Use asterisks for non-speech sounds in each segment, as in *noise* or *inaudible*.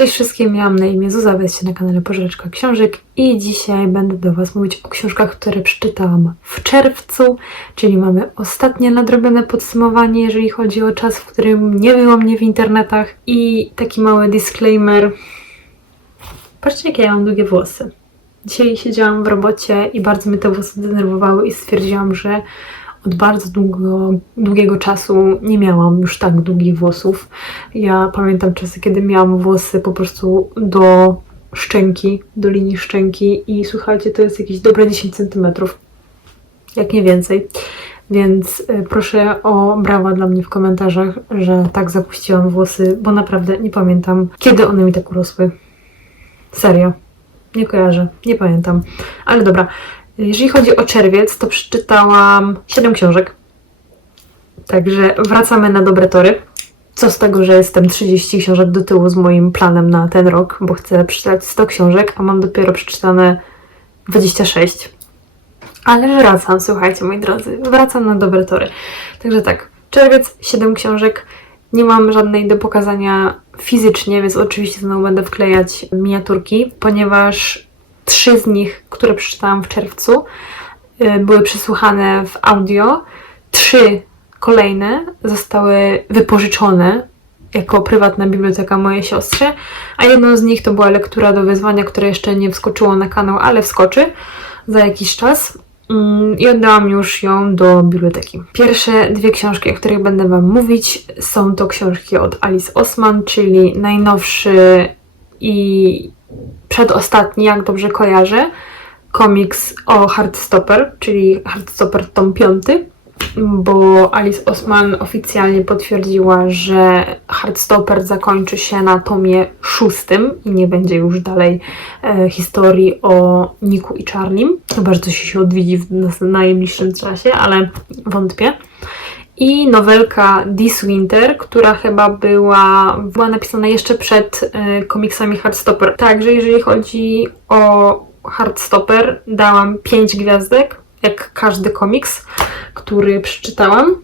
Cześć wszystkim, miałam na imię Zuza, jesteście na kanale Pożyczka Książek i dzisiaj będę do Was mówić o książkach, które przeczytałam w czerwcu, czyli mamy ostatnie nadrobione podsumowanie, jeżeli chodzi o czas, w którym nie było mnie w internetach i taki mały disclaimer. Patrzcie, jakie ja mam długie włosy. Dzisiaj siedziałam w robocie i bardzo mnie te włosy denerwowały i stwierdziłam, że od bardzo długo, długiego czasu nie miałam już tak długich włosów. Ja pamiętam czasy, kiedy miałam włosy po prostu do szczęki, do linii szczęki i słuchajcie, to jest jakieś dobre 10 cm, jak nie więcej. Więc y, proszę o brawa dla mnie w komentarzach, że tak zapuściłam włosy, bo naprawdę nie pamiętam, kiedy one mi tak urosły. Serio. Nie kojarzę, nie pamiętam. Ale dobra, jeżeli chodzi o czerwiec, to przeczytałam 7 książek. Także wracamy na dobre tory. Co z tego, że jestem 30 książek do tyłu z moim planem na ten rok, bo chcę przeczytać 100 książek, a mam dopiero przeczytane 26. Ale wracam, słuchajcie, moi drodzy, wracam na dobre tory. Także tak, czerwiec, 7 książek. Nie mam żadnej do pokazania fizycznie, więc oczywiście znowu będę wklejać miniaturki, ponieważ trzy z nich, które przeczytałam w czerwcu, y, były przesłuchane w audio. Trzy kolejne zostały wypożyczone jako prywatna biblioteka mojej siostry, a jedną z nich to była lektura do wyzwania, które jeszcze nie wskoczyło na kanał, ale wskoczy za jakiś czas. Mm, I oddałam już ją do biblioteki. Pierwsze dwie książki, o których będę Wam mówić, są to książki od Alice Osman, czyli najnowszy i przedostatni, jak dobrze kojarzę, komiks o Heartstopper, czyli Heartstopper tom 5, bo Alice Osman oficjalnie potwierdziła, że Heartstopper zakończy się na tomie szóstym i nie będzie już dalej e, historii o Niku i Charlim. Chyba, że coś się odwiedzi w najbliższym czasie, ale wątpię i nowelka This Winter, która chyba była, była napisana jeszcze przed y, komiksami Heartstopper. Także jeżeli chodzi o Heartstopper, dałam 5 gwiazdek, jak każdy komiks, który przeczytałam.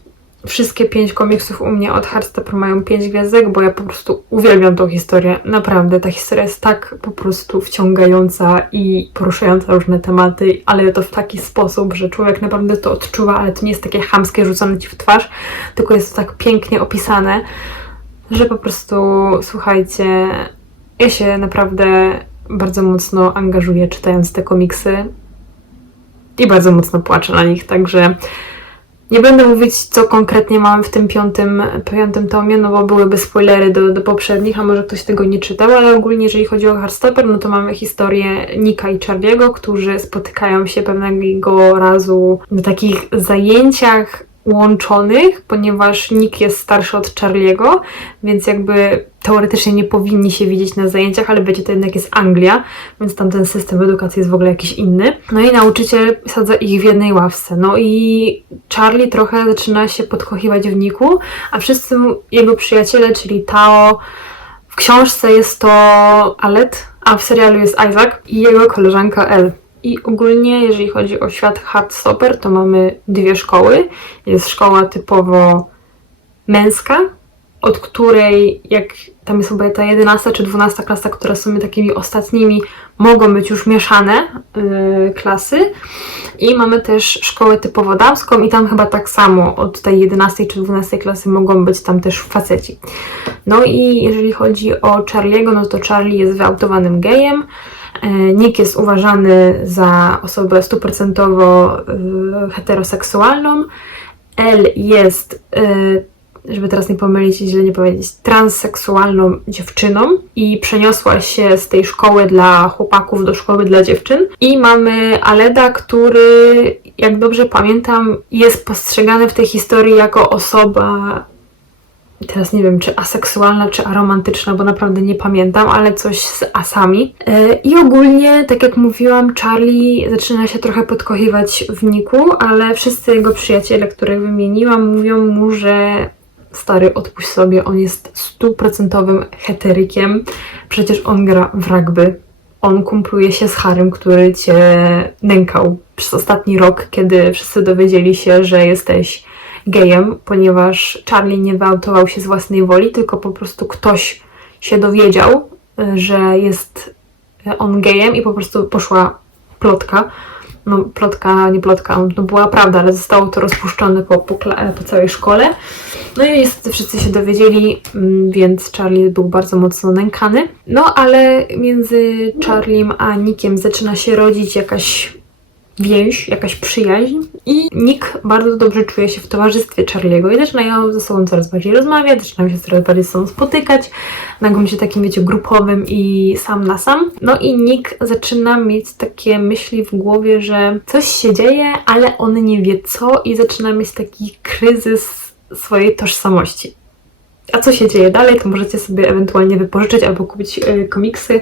Wszystkie pięć komiksów u mnie od Heartstopper mają pięć gwiazdek, bo ja po prostu uwielbiam tą historię. Naprawdę, ta historia jest tak po prostu wciągająca i poruszająca różne tematy, ale to w taki sposób, że człowiek naprawdę to odczuwa, ale to nie jest takie chamskie, rzucone ci w twarz, tylko jest to tak pięknie opisane, że po prostu, słuchajcie, ja się naprawdę bardzo mocno angażuję czytając te komiksy i bardzo mocno płaczę na nich, także nie będę mówić, co konkretnie mamy w tym piątym, piątym tomie, no bo byłyby spoilery do, do poprzednich, a może ktoś tego nie czytał, ale ogólnie jeżeli chodzi o Heartstopper, no to mamy historię Nika i Charlie'ego, którzy spotykają się pewnego razu na takich zajęciach łączonych, ponieważ Nick jest starszy od Charlie'ego, więc jakby teoretycznie nie powinni się widzieć na zajęciach, ale wiecie, to jednak jest Anglia, więc tam ten system edukacji jest w ogóle jakiś inny. No i nauczyciel sadza ich w jednej ławce. No i Charlie trochę zaczyna się podkochiwać w Niku, a wszyscy jego przyjaciele, czyli Tao, w książce jest to Alet, a w serialu jest Isaac i jego koleżanka Elle. I ogólnie, jeżeli chodzi o świat Hardstopper, to mamy dwie szkoły. Jest szkoła typowo męska, od której, jak tam jest chyba ta 11 czy 12 klasa, które są takimi ostatnimi, mogą być już mieszane yy, klasy. I mamy też szkołę typowo damską i tam chyba tak samo od tej 11 czy 12 klasy mogą być tam też faceci. No i jeżeli chodzi o Charlie'ego, no to Charlie jest wyautowanym gejem. E, Nick jest uważany za osobę stuprocentowo e, heteroseksualną. L jest, e, żeby teraz nie pomylić i źle nie powiedzieć, transseksualną dziewczyną i przeniosła się z tej szkoły dla chłopaków do szkoły dla dziewczyn. I mamy Aleda, który, jak dobrze pamiętam, jest postrzegany w tej historii jako osoba teraz nie wiem, czy aseksualna, czy aromantyczna, bo naprawdę nie pamiętam, ale coś z asami. E, I ogólnie, tak jak mówiłam, Charlie zaczyna się trochę podkochiwać w Niku, ale wszyscy jego przyjaciele, których wymieniłam, mówią mu, że stary, odpuść sobie, on jest stuprocentowym heterykiem. Przecież on gra w rugby. On kumpluje się z Harem, który cię nękał przez ostatni rok, kiedy wszyscy dowiedzieli się, że jesteś gejem, ponieważ Charlie nie wyautował się z własnej woli, tylko po prostu ktoś się dowiedział y, że jest on gejem i po prostu poszła plotka. No, plotka, nie plotka, no była prawda, ale zostało to rozpuszczone po, po, po całej szkole. No i niestety wszyscy się dowiedzieli, mm, więc Charlie był bardzo mocno nękany. No ale między Charliem a Nickiem zaczyna się rodzić jakaś więź, jakaś przyjaźń i Nick bardzo dobrze czuje się w towarzystwie Charlie'ego i zaczynają ze sobą coraz bardziej rozmawiać, zaczynają się coraz bardziej ze sobą spotykać na gruncie takim, wiecie, grupowym i sam na sam. No i Nick zaczyna mieć takie myśli w głowie, że coś się dzieje, ale on nie wie co i zaczyna mieć taki kryzys swojej tożsamości. A co się dzieje dalej, to możecie sobie ewentualnie wypożyczyć albo kupić y, komiksy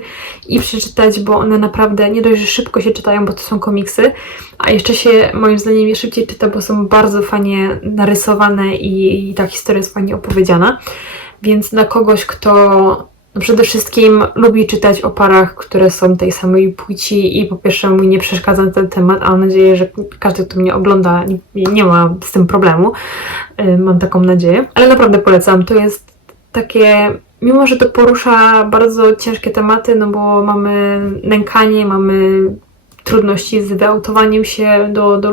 i przeczytać, bo one naprawdę nie dość, że szybko się czytają, bo to są komiksy, a jeszcze się moim zdaniem szybciej czyta, bo są bardzo fajnie narysowane i, i ta historia jest fajnie opowiedziana. Więc dla kogoś, kto przede wszystkim lubi czytać o parach, które są tej samej płci i po pierwsze mu nie przeszkadza ten temat, a mam nadzieję, że każdy, kto mnie ogląda, nie, nie ma z tym problemu. Y, mam taką nadzieję. Ale naprawdę polecam. To jest takie, mimo że to porusza bardzo ciężkie tematy, no bo mamy nękanie, mamy trudności z wyautowaniem się do, do,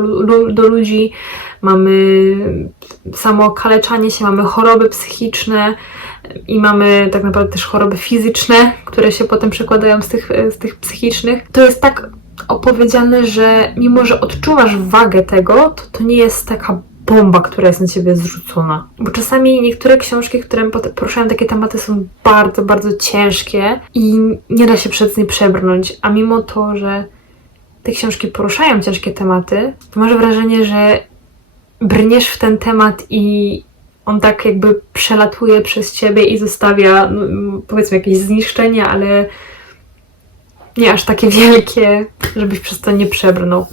do ludzi, mamy samo kaleczanie się, mamy choroby psychiczne i mamy tak naprawdę też choroby fizyczne, które się potem przekładają z tych, z tych psychicznych. To jest tak opowiedziane, że mimo, że odczuwasz wagę tego, to to nie jest taka bomba, która jest na ciebie zrzucona. Bo czasami niektóre książki, które poruszają takie tematy, są bardzo, bardzo ciężkie i nie da się przez nie przebrnąć. A mimo to, że te książki poruszają ciężkie tematy, to masz wrażenie, że brniesz w ten temat i on tak jakby przelatuje przez ciebie i zostawia, no, powiedzmy, jakieś zniszczenia, ale nie aż takie *laughs* wielkie, żebyś przez to nie przebrnął.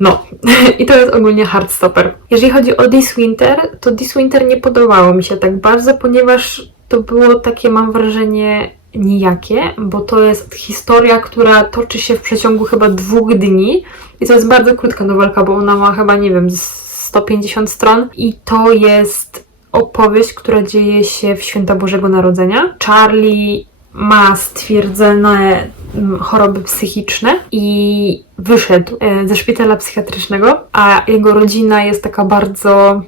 No, *laughs* i to jest ogólnie hardstopper. Jeżeli chodzi o This Winter, to This Winter nie podobało mi się tak bardzo, ponieważ to było takie, mam wrażenie, nijakie, bo to jest historia, która toczy się w przeciągu chyba dwóch dni. I to jest bardzo krótka nowelka, bo ona ma chyba, nie wiem, 150 stron. I to jest opowieść, która dzieje się w święta Bożego Narodzenia. Charlie ma stwierdzone mm, choroby psychiczne i wyszedł e, ze szpitala psychiatrycznego, a jego rodzina jest taka bardzo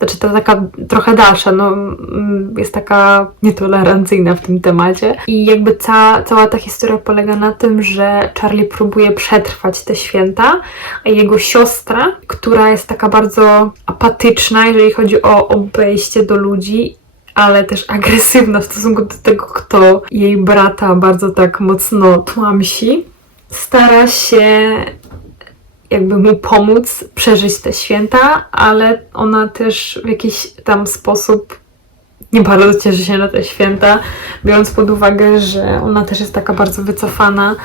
znaczy to taka trochę dalsza, no, mm, jest taka nietolerancyjna w tym temacie. I jakby ca, cała ta historia polega na tym, że Charlie próbuje przetrwać te święta, a jego siostra, która jest taka bardzo apatyczna, jeżeli chodzi o obejście do ludzi, ale też agresywna w stosunku do tego, kto jej brata bardzo tak mocno tłamsi, stara się jakby mu pomóc przeżyć te święta, ale ona też w jakiś tam sposób nie bardzo cieszy się na te święta, biorąc pod uwagę, że ona też jest taka bardzo wycofana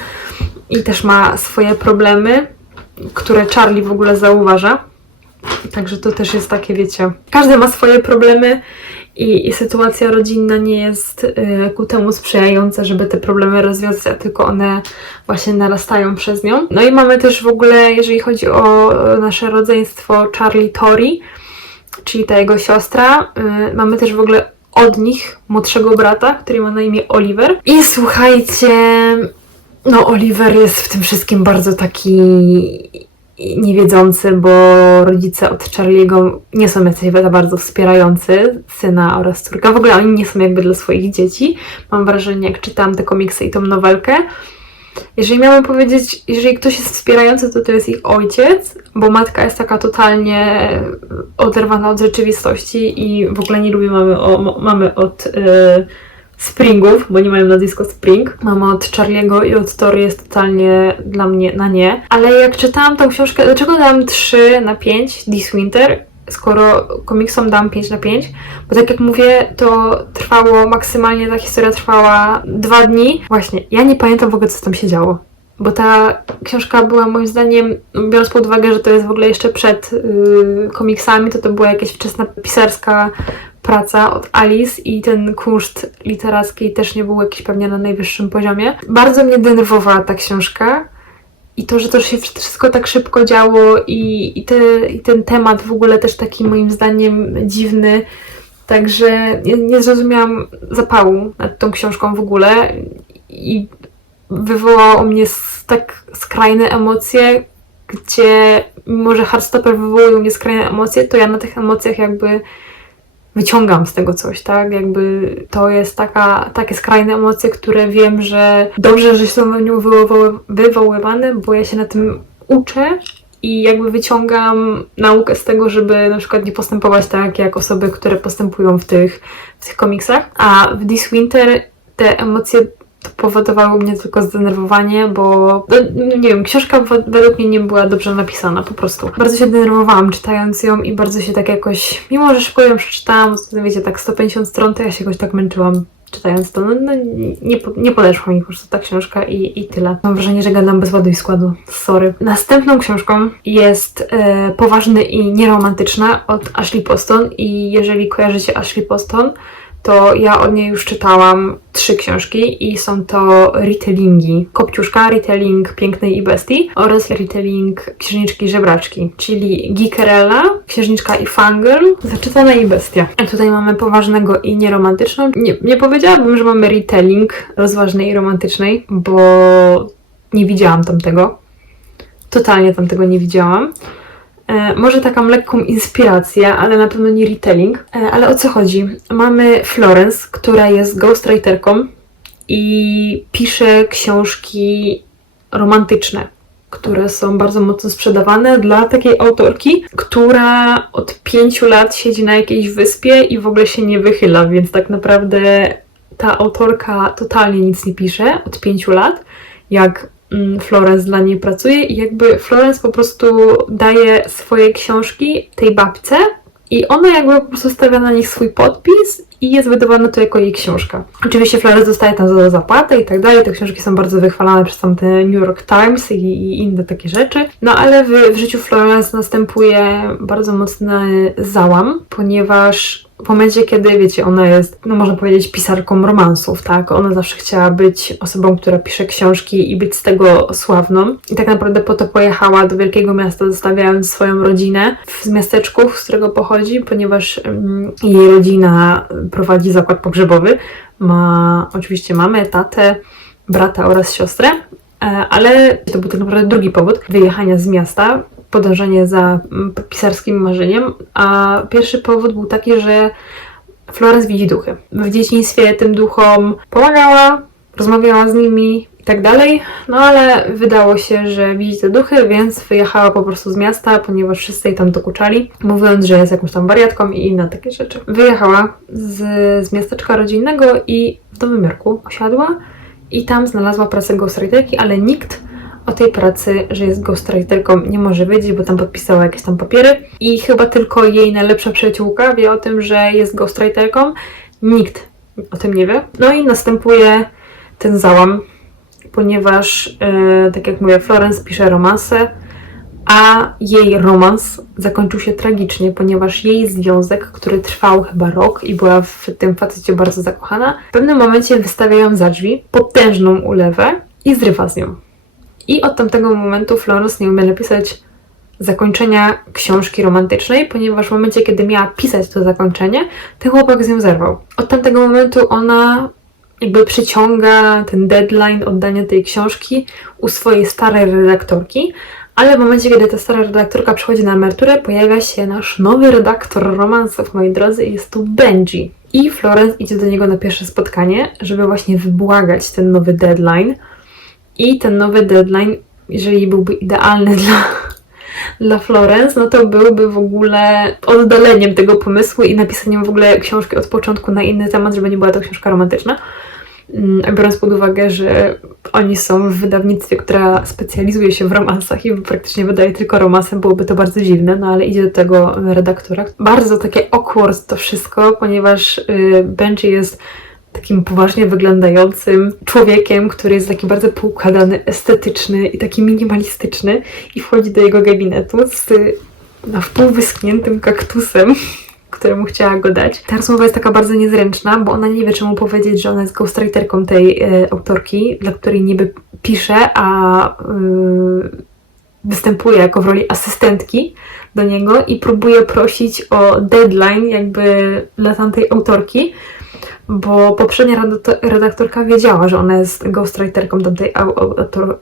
i też ma swoje problemy, które Charlie w ogóle zauważa. Także to też jest takie, wiecie, każdy ma swoje problemy i, i sytuacja rodzinna nie jest y, ku temu sprzyjająca, żeby te problemy rozwiązać, tylko one właśnie narastają przez nią. No i mamy też w ogóle, jeżeli chodzi o nasze rodzeństwo Charlie Tori, czyli ta jego siostra, y, mamy też w ogóle od nich młodszego brata, który ma na imię Oliver. I słuchajcie, no Oliver jest w tym wszystkim bardzo taki niewiedzący, bo rodzice od Charlie'ego nie są jacyś za bardzo wspierający syna oraz córka. W ogóle oni nie są jakby dla swoich dzieci. Mam wrażenie, jak czytam te komiksy i tą nowelkę. Jeżeli miałabym powiedzieć, jeżeli ktoś jest wspierający, to to jest ich ojciec, bo matka jest taka totalnie oderwana od rzeczywistości i w ogóle nie lubi mamy, o, mamy od... Yy, Springów, bo nie mają nazwisko Spring. Mama od Charlie'ego i od Tory jest totalnie dla mnie na nie. Ale jak czytałam tą książkę, dlaczego dałam 3 na 5 This Winter, skoro komiksom dam 5 na 5? Bo tak jak mówię, to trwało maksymalnie, ta historia trwała 2 dni. Właśnie, ja nie pamiętam w ogóle, co tam się działo. Bo ta książka była moim zdaniem, biorąc pod uwagę, że to jest w ogóle jeszcze przed yy, komiksami, to to była jakaś wczesna pisarska praca od Alice i ten kunszt literacki też nie był jakiś pewnie na najwyższym poziomie. Bardzo mnie denerwowała ta książka i to, że to się wszystko tak szybko działo i, i, te, i ten temat w ogóle też taki moim zdaniem dziwny. Także nie, nie zrozumiałam zapału nad tą książką w ogóle i wywołał u mnie tak skrajne emocje, gdzie mimo, że Heartstopper wywołuje mnie skrajne emocje, to ja na tych emocjach jakby wyciągam z tego coś, tak? Jakby to jest taka, takie skrajne emocje, które wiem, że dobrze, że są we mnie wywoły- wywoływane, bo ja się na tym uczę i jakby wyciągam naukę z tego, żeby na przykład nie postępować tak jak osoby, które postępują w tych, w tych komiksach. A w This Winter te emocje powodowało mnie tylko zdenerwowanie, bo no, nie wiem, książka według mnie nie była dobrze napisana po prostu. Bardzo się denerwowałam czytając ją i bardzo się tak jakoś, mimo że szybko ją przeczytałam, to wiecie, tak 150 stron, to ja się jakoś tak męczyłam czytając to. No, no nie, nie podeszła mi po prostu ta książka i, i tyle. Mam wrażenie, że gadam bez ładu i składu. Sorry. Następną książką jest e, Poważny i nieromantyczna od Ashley Poston i jeżeli kojarzycie Ashley Poston, to ja od niej już czytałam trzy książki i są to retellingi. Kopciuszka, retelling Pięknej i Bestii oraz retelling Księżniczki Żebraczki, czyli Gikerella, Księżniczka i Fangirl, Zaczytana i Bestia. A tutaj mamy poważnego i nieromantyczną. Nie, nie powiedziałabym, że mamy retelling rozważnej i romantycznej, bo nie widziałam tamtego. Totalnie tamtego nie widziałam. E, może taką lekką inspirację, ale na pewno nie retelling. E, ale o co chodzi? Mamy Florence, która jest ghostwriterką i pisze książki romantyczne, które są bardzo mocno sprzedawane dla takiej autorki, która od pięciu lat siedzi na jakiejś wyspie i w ogóle się nie wychyla, więc tak naprawdę ta autorka totalnie nic nie pisze od pięciu lat, jak Florence dla niej pracuje i jakby Florence po prostu daje swoje książki tej babce i ona jakby po prostu stawia na nich swój podpis i jest wydawana to jako jej książka. Oczywiście Florence dostaje tam za zapłatę i tak dalej, te książki są bardzo wychwalane przez tamte New York Times i, i inne takie rzeczy. No ale w, w życiu Florence następuje bardzo mocny załam, ponieważ w momencie, kiedy, wiecie, ona jest, no można powiedzieć, pisarką romansów, tak? Ona zawsze chciała być osobą, która pisze książki i być z tego sławną. I tak naprawdę po to pojechała do wielkiego miasta, zostawiając swoją rodzinę w miasteczku, z którego pochodzi, ponieważ mm, jej rodzina prowadzi zakład pogrzebowy. Ma oczywiście mamę, tatę, brata oraz siostrę. E, Ale to był tak naprawdę drugi powód wyjechania z miasta, podążanie za mm, pisarskim marzeniem, a pierwszy powód był taki, że Florence widzi duchy. W dzieciństwie tym duchom pomagała, rozmawiała z nimi i tak dalej, no ale wydało się, że widzi te duchy, więc wyjechała po prostu z miasta, ponieważ wszyscy jej tam dokuczali, mówiąc, że jest jakąś tam wariatką i inne takie rzeczy. Wyjechała z, z miasteczka rodzinnego i w Nowym Jorku osiadła i tam znalazła pracę ghostwriterki, ale nikt o tej pracy, że jest ghostwriterką nie może wiedzieć, bo tam podpisała jakieś tam papiery i chyba tylko jej najlepsza przyjaciółka wie o tym, że jest ghostwriterką. Nikt o tym nie wie. No i następuje ten załam, ponieważ, e, tak jak mówię, Florence pisze romanse, a jej romans zakończył się tragicznie, ponieważ jej związek, który trwał chyba rok i była w tym facecie bardzo zakochana, w pewnym momencie wystawia ją za drzwi, potężną ulewę i zrywa z nią. I od tamtego momentu Florence nie umie napisać zakończenia książki romantycznej, ponieważ w momencie, kiedy miała pisać to zakończenie, ten chłopak z nią zerwał. Od tamtego momentu ona jakby przyciąga ten deadline oddania tej książki u swojej starej redaktorki, ale w momencie, kiedy ta stara redaktorka przychodzi na emeryturę, pojawia się nasz nowy redaktor romansów, moi drodzy, jest to Benji. I Florence idzie do niego na pierwsze spotkanie, żeby właśnie wybłagać ten nowy deadline. I ten nowy deadline, jeżeli byłby idealny *laughs* dla, dla Florence, no to byłby w ogóle oddaleniem tego pomysłu i napisaniem w ogóle książki od początku na inny temat, żeby nie była to książka romantyczna. Mm, biorąc pod uwagę, że oni są w wydawnictwie, która specjalizuje się w romansach i praktycznie wydaje tylko romansem, byłoby to bardzo dziwne, no ale idzie do tego redaktora. Bardzo takie awkward to wszystko, ponieważ y, Benji jest takim poważnie wyglądającym człowiekiem, który jest taki bardzo poukładany, estetyczny i taki minimalistyczny i wchodzi do jego gabinetu z na wpół wyschniętym kaktusem, *laughs* któremu chciała go dać. Ta rozmowa jest taka bardzo niezręczna, bo ona nie wie, czemu powiedzieć, że ona jest ghostwriterką tej e, autorki, dla której niby pisze, a y, występuje jako w roli asystentki do niego i próbuje prosić o deadline jakby dla tamtej autorki. Bo poprzednia redaktorka wiedziała, że ona jest ghostwriterką tamtej au- autor-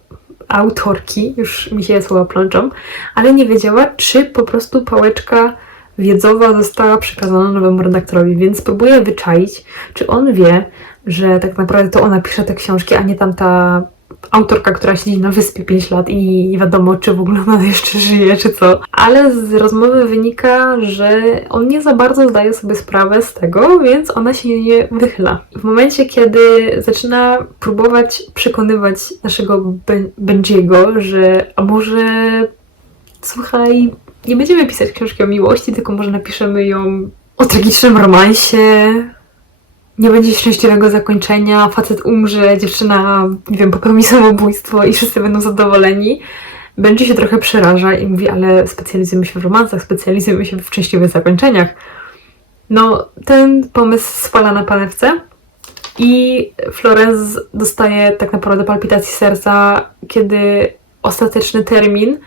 autorki, już mi się słowa plączą, ale nie wiedziała, czy po prostu pałeczka wiedzowa została przekazana nowemu redaktorowi, więc próbuję wyczaić, czy on wie, że tak naprawdę to ona pisze te książki, a nie tamta autorka, która siedzi na wyspie 5 lat i nie wiadomo, czy w ogóle ona *laughs* jeszcze żyje, czy co. Ale z rozmowy wynika, że on nie za bardzo zdaje sobie sprawę z tego, więc ona się nie wychyla. W momencie, kiedy zaczyna próbować przekonywać naszego Ben- Benjiego, że a może słuchaj, nie będziemy pisać książki o miłości, tylko może napiszemy ją o tragicznym romansie, nie będzie szczęśliwego zakończenia, facet umrze, dziewczyna, nie wiem, popełni samobójstwo i wszyscy będą zadowoleni. Będzie się trochę przeraża i mówi, ale specjalizujemy się w romansach, specjalizujemy się w szczęśliwych zakończeniach. No, ten pomysł spala na panewce i Florence dostaje tak naprawdę palpitacji serca, kiedy ostateczny termin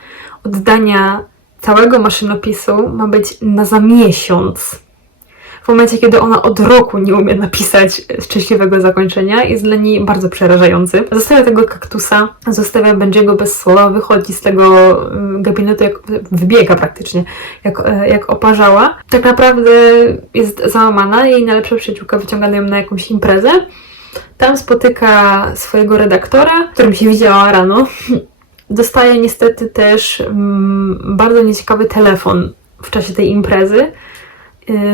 oddania całego maszynopisu ma być na za miesiąc w momencie, kiedy ona od roku nie umie napisać szczęśliwego zakończenia, jest dla niej bardzo przerażający. Zostawia tego kaktusa, zostawia Benjiego bez słowa, wychodzi z tego mm, gabinetu, jak wybiega praktycznie, jak, e, jak oparzała. Tak naprawdę jest załamana, jej najlepsza przyjaciółka wyciąga ją na jakąś imprezę. Tam spotyka swojego redaktora, którym się widziała rano. Dostaje niestety też mm, bardzo nieciekawy telefon w czasie tej imprezy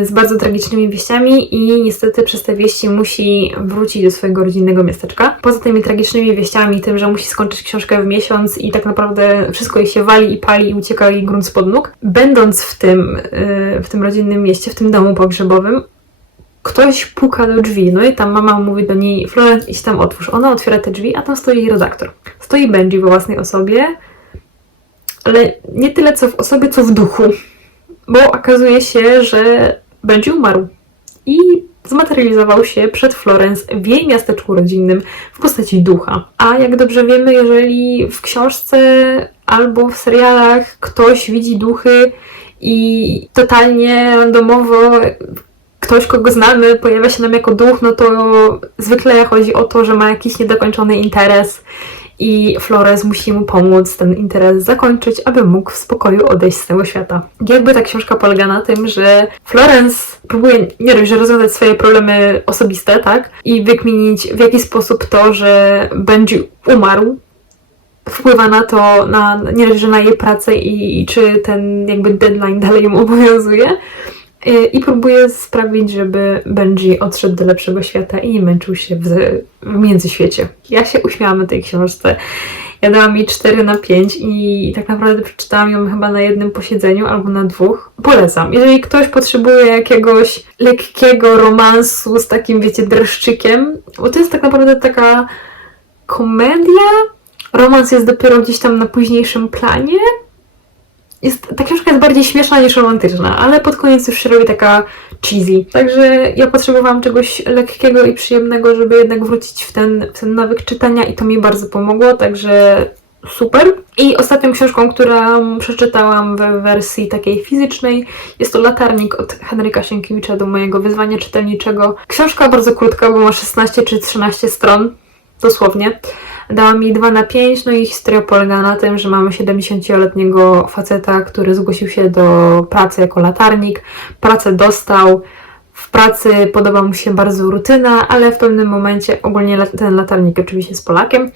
z bardzo tragicznymi wieściami i niestety przez te wieści musi wrócić do swojego rodzinnego miasteczka. Poza tymi tragicznymi wieściami, tym, że musi skończyć książkę w miesiąc i tak naprawdę wszystko jej się wali i pali i ucieka jej grunt spod nóg. Będąc w tym, y, w tym rodzinnym mieście, w tym domu pogrzebowym, ktoś puka do drzwi, no i tam mama mówi do niej, Florence, idź tam otwórz. Ona otwiera te drzwi, a tam stoi jej redaktor. Stoi Benji we własnej osobie, ale nie tyle co w osobie, co w duchu, bo okazuje się, że Benji umarł i zmaterializował się przed Florence w jej miasteczku rodzinnym w postaci ducha. A jak dobrze wiemy, jeżeli w książce albo w serialach ktoś widzi duchy i totalnie randomowo ktoś, kogo znamy, pojawia się nam jako duch, no to zwykle chodzi o to, że ma jakiś niedokończony interes i Flores musi mu pomóc ten interes zakończyć, aby mógł w spokoju odejść z tego świata. Jakby ta książka polega na tym, że Florence próbuje nie dość, że rozwiązać swoje problemy osobiste, tak? I wykminić w jaki sposób to, że będzie umarł, wpływa na to, na, nie dość, że na jej pracę i, i czy ten jakby deadline dalej ją obowiązuje, i próbuje sprawić, żeby Benji odszedł do lepszego świata i nie męczył się w, w międzyświecie. Ja się uśmiałam na tej książce. Ja dałam jej 4 na 5 i tak naprawdę przeczytałam ją chyba na jednym posiedzeniu albo na dwóch. Polecam. Jeżeli ktoś potrzebuje jakiegoś lekkiego romansu z takim, wiecie, dreszczykiem, bo to jest tak naprawdę taka komedia. Romans jest dopiero gdzieś tam na późniejszym planie, jest, ta książka jest bardziej śmieszna niż romantyczna, ale pod koniec już się robi taka cheesy. Także ja potrzebowałam czegoś lekkiego i przyjemnego, żeby jednak wrócić w ten, w ten nawyk czytania i to mi bardzo pomogło, także super. I ostatnią książką, którą przeczytałam w wersji takiej fizycznej, jest to Latarnik od Henryka Sienkiewicza do mojego wyzwania czytelniczego. Książka bardzo krótka, bo ma 16 czy 13 stron, dosłownie. Dała mi 2 na 5, no i historia polega na tym, że mamy 70-letniego faceta, który zgłosił się do pracy jako latarnik. Pracę dostał, w pracy podoba mu się bardzo rutyna, ale w pewnym momencie, ogólnie ten latarnik oczywiście jest Polakiem,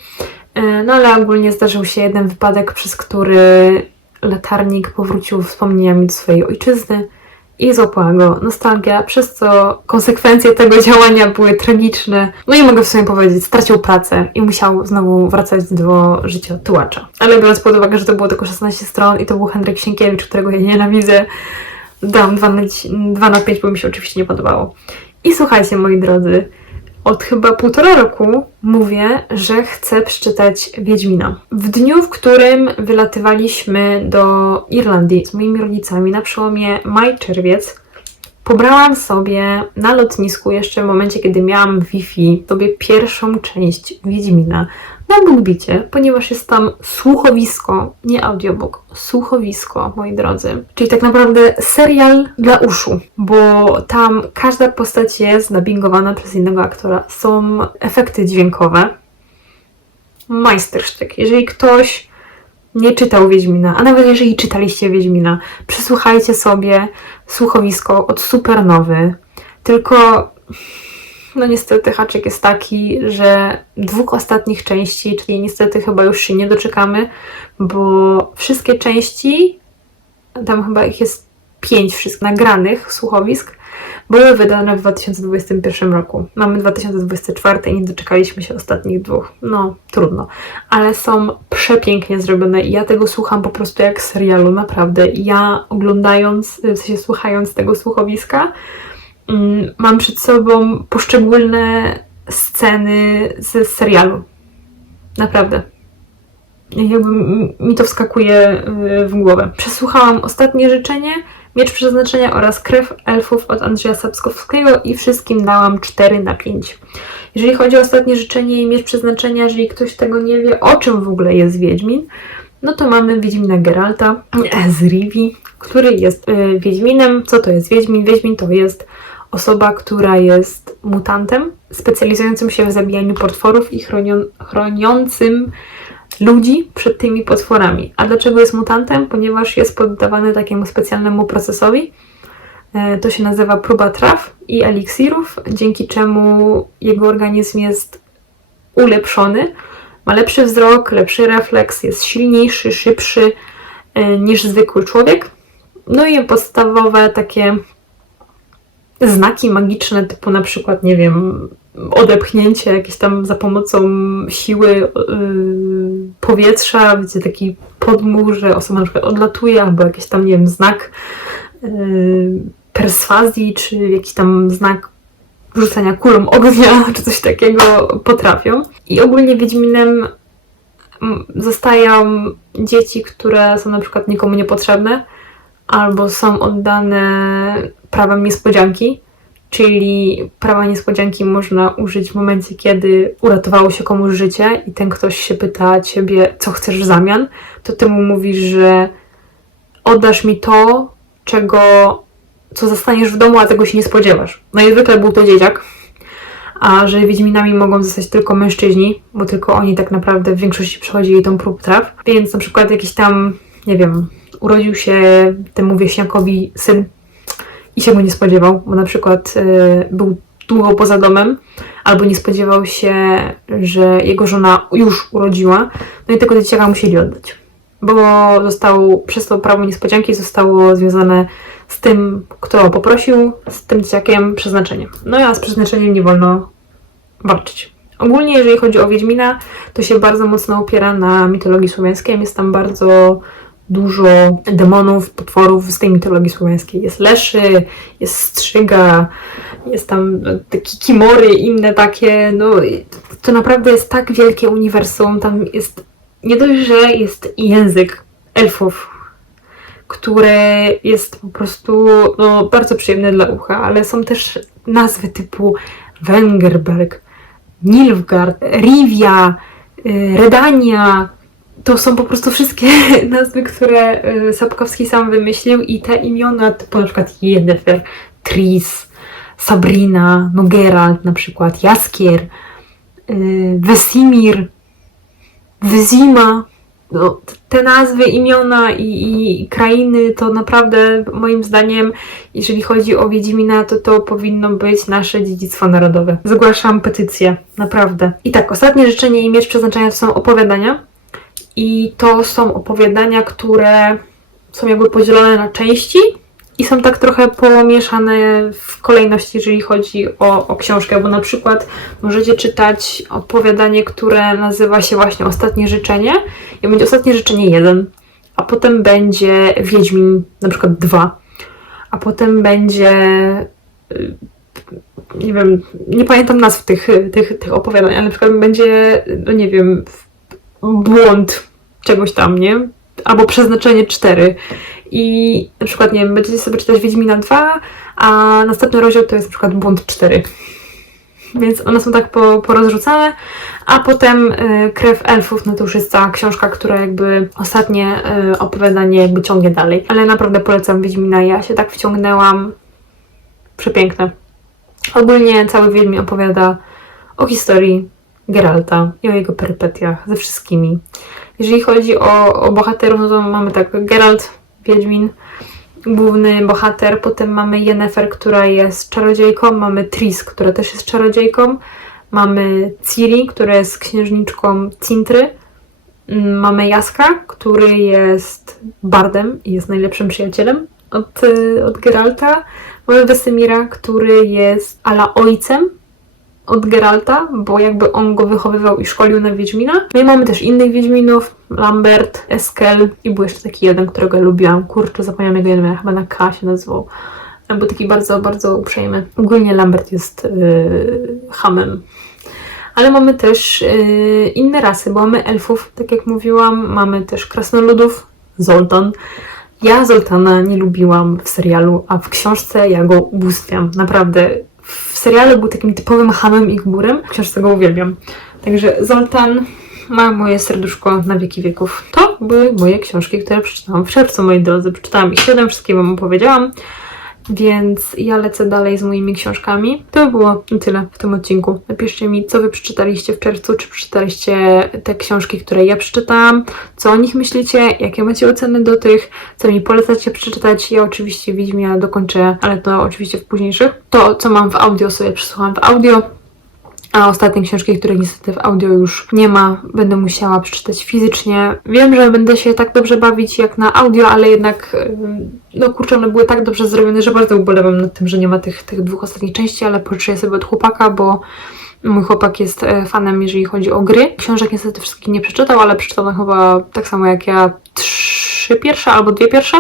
e, no ale ogólnie zdarzył się jeden wypadek, przez który latarnik powrócił wspomnieniami do swojej ojczyzny i złapała go nostalgia, przez co konsekwencje tego działania były tragiczne. No i mogę w sumie powiedzieć, stracił pracę i musiał znowu wracać do życia tułacza. Ale biorąc pod uwagę, że to było tylko 16 stron i to był Henryk Sienkiewicz, którego ja nienawidzę, dam 2 na, 2 na 5, bo mi się oczywiście nie podobało. I słuchajcie, moi drodzy, od chyba półtora roku mówię, że chcę przeczytać Wiedźmina. W dniu, w którym wylatywaliśmy do Irlandii z moimi rodzicami na przełomie maj-czerwiec, Pobrałam sobie na lotnisku jeszcze w momencie, kiedy miałam Wi-Fi, sobie pierwszą część Wiedźmina na Bookbicie, ponieważ jest tam słuchowisko, nie audiobook, słuchowisko, moi drodzy. Czyli tak naprawdę serial dla uszu, bo tam każda postać jest dubbingowana przez innego aktora. Są efekty dźwiękowe. Majstersztyk. Jeżeli ktoś nie czytał Wiedźmina, a nawet jeżeli czytaliście Wiedźmina, przesłuchajcie sobie słuchowisko od Supernowy. Tylko, no niestety haczyk jest taki, że dwóch ostatnich części, czyli niestety chyba już się nie doczekamy, bo wszystkie części, tam chyba ich jest pięć wszystkich nagranych słuchowisk, były wydane w 2021 roku. Mamy 2024 i nie doczekaliśmy się ostatnich dwóch. No, trudno. Ale są przepięknie zrobione i ja tego słucham po prostu jak z serialu, naprawdę. Ja oglądając, w sensie słuchając tego słuchowiska, mm, mam przed sobą poszczególne sceny ze serialu. Naprawdę. Jakby mi to wskakuje y, w głowę. Przesłuchałam ostatnie życzenie, Miecz Przeznaczenia oraz Krew Elfów od Andrzeja Sapkowskiego i wszystkim dałam 4 na 5. Jeżeli chodzi o ostatnie życzenie i Miecz Przeznaczenia, jeżeli ktoś tego nie wie, o czym w ogóle jest Wiedźmin, no to mamy Wiedźmina Geralta z Rivi, który jest y, Wiedźminem. Co to jest Wiedźmin? Wiedźmin to jest osoba, która jest mutantem, specjalizującym się w zabijaniu potworów i chronion, chroniącym ludzi przed tymi potworami. A dlaczego jest mutantem? Ponieważ jest poddawany takiemu specjalnemu procesowi. E, To się nazywa próba traw i eliksirów, dzięki czemu jego organizm jest ulepszony, ma lepszy wzrok, lepszy refleks, jest silniejszy, szybszy e, niż zwykły człowiek. No i podstawowe takie znaki magiczne, typu na przykład, nie wiem, odepchnięcie jakieś tam za pomocą siły yy, powietrza, wiecie, taki podmuch, że osoba na przykład odlatuje, albo jakiś tam, nie wiem, znak yy, perswazji, czy jakiś tam znak rzucania kulą ognia, *laughs* czy coś takiego potrafią. I ogólnie Wiedźminem zostają dzieci, które są na przykład nikomu niepotrzebne, albo są oddane prawem niespodzianki, czyli prawa niespodzianki można użyć w momencie, kiedy uratowało się komuś życie i ten ktoś się pyta ciebie, co chcesz w zamian, to ty mu mówisz, że oddasz mi to, czego, co zostaniesz w domu, a tego się nie spodziewasz. No i zwykle był to dzieciak, a że Wiedźminami mogą zostać tylko mężczyźni, bo tylko oni tak naprawdę w większości przechodzili tą prób traw, więc na przykład jakiś tam, nie wiem, urodził się temu wieśniakowi syn i się go nie spodziewał, bo na przykład y, był długo poza domem, albo nie spodziewał się, że jego żona już urodziła, no i tego dzieciaka musieli oddać. Bo został, przez to prawo niespodzianki zostało związane z tym, kto poprosił, z tym dzieciakiem przeznaczeniem. No a z przeznaczeniem nie wolno walczyć. Ogólnie, jeżeli chodzi o Wiedźmina, to się bardzo mocno opiera na mitologii słowiańskiej. Jest tam bardzo dużo demonów, potworów z tej mitologii słowiańskiej. Jest leszy, jest strzyga, jest tam te kikimory, inne takie. No, to naprawdę jest tak wielkie uniwersum. Tam jest nie dość, że jest język elfów, który jest po prostu no, bardzo przyjemny dla ucha, ale są też nazwy typu Wengerberg, Nilfgaard, Rivia, y, Redania. To są po prostu wszystkie *laughs* nazwy, które y, Sapkowski sam wymyślił i te imiona typu na przykład Yennefer, Tris, Sabrina, no Geralt na przykład, Jaskier, y, Wesimir, Wyzima. No, te nazwy, imiona i, i krainy to naprawdę moim zdaniem, jeżeli chodzi o Wiedźmina, to to powinno być nasze dziedzictwo narodowe. Zgłaszam petycję, naprawdę. I tak, ostatnie życzenie i miecz przeznaczenia są opowiadania. I to są opowiadania, które są jakby podzielone na części i są tak trochę pomieszane w kolejności, jeżeli chodzi o, o książkę, bo na przykład możecie czytać opowiadanie, które nazywa się właśnie Ostatnie Życzenie. I będzie Ostatnie Życzenie 1, a potem będzie Wiedźmin na przykład 2, a potem będzie y, nie wiem, nie pamiętam nazw tych, tych, tych opowiadań, ale na przykład będzie, no nie wiem, błąd czegoś tam, nie? Albo przeznaczenie 4. i na przykład, nie wiem, będziecie sobie czytać Wiedźmina 2, a następny rozdział to jest na przykład Błąd 4. Więc one są tak po, porozrzucane, a potem y, Krew Elfów, no to już jest cała książka, która jakby ostatnie y, opowiadanie jakby ciągnie dalej. Ale naprawdę polecam Wiedźmina, ja się tak wciągnęłam. Przepiękne. Ogólnie cały Wiedźmin opowiada o historii Geralta i o jego perypetiach ze wszystkimi. Jeżeli chodzi o, o bohaterów, no to mamy tak Geralt, Wiedźmin, główny bohater, potem mamy Yennefer, która jest czarodziejką, mamy Tris, która też jest czarodziejką, mamy Ciri, która jest księżniczką Cintry, mamy Jaska, który jest bardem i jest najlepszym przyjacielem od, y, od Geralta, mamy Wesemira, który jest ala ojcem od Geralta, bo jakby on go wychowywał i szkolił na Wiedźmina. No i mamy też innych Wiedźminów, Lambert, Eskel i był jeszcze taki jeden, którego lubiłam. Kurczę, zapomniałam jego imię, chyba na K się nazywał. Był taki bardzo, bardzo uprzejmy. Ogólnie Lambert jest yy, hamem. Ale mamy też yy, inne rasy, bo mamy elfów, tak jak mówiłam, mamy też krasnoludów, Zoltan. Ja Zoltana nie lubiłam w serialu, a w książce ja go ubóstwiam. Naprawdę. Serialu był takim typowym hamem i gburem, książce go uwielbiam. Także Zoltan ma moje serduszko na wieki wieków. To były moje książki, które przeczytałam w czerwcu, moi drodzy. Przeczytałam ich 7, wszystkie Wam opowiedziałam. Więc ja lecę dalej z moimi książkami. To by było tyle w tym odcinku. Napiszcie mi, co wy przeczytaliście w czerwcu, czy przeczytaliście te książki, które ja przeczytałam, co o nich myślicie, jakie macie oceny do tych, co mi polecacie przeczytać. Ja oczywiście Wiedźmia dokończę, ale to oczywiście w późniejszych. To, co mam w audio, sobie przesłuchałam w audio. A ostatnie książki, które niestety w audio już nie ma, będę musiała przeczytać fizycznie. Wiem, że będę się tak dobrze bawić jak na audio, ale jednak, no kurczę, one były tak dobrze zrobione, że bardzo ubolewam nad tym, że nie ma tych, tych dwóch ostatnich części, ale pożyczę sobie od chłopaka, bo mój chłopak jest e, fanem, jeżeli chodzi o gry. Książek niestety wszystkich nie przeczytał, ale przeczytał chyba tak samo jak ja trzy pierwsze albo dwie pierwsze,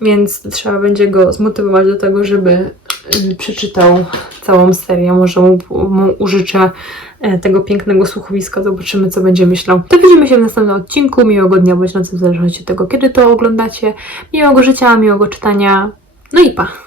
więc trzeba będzie go zmotywować do tego, żeby przeczytał całą serię. Może mu, mu użyczę e, tego pięknego słuchowiska, zobaczymy co będzie myślał. To widzimy się w następnym odcinku. Miłego dnia bądź nocy, w zależności od tego, kiedy to oglądacie. Miłego życia, miłego czytania. No i pa!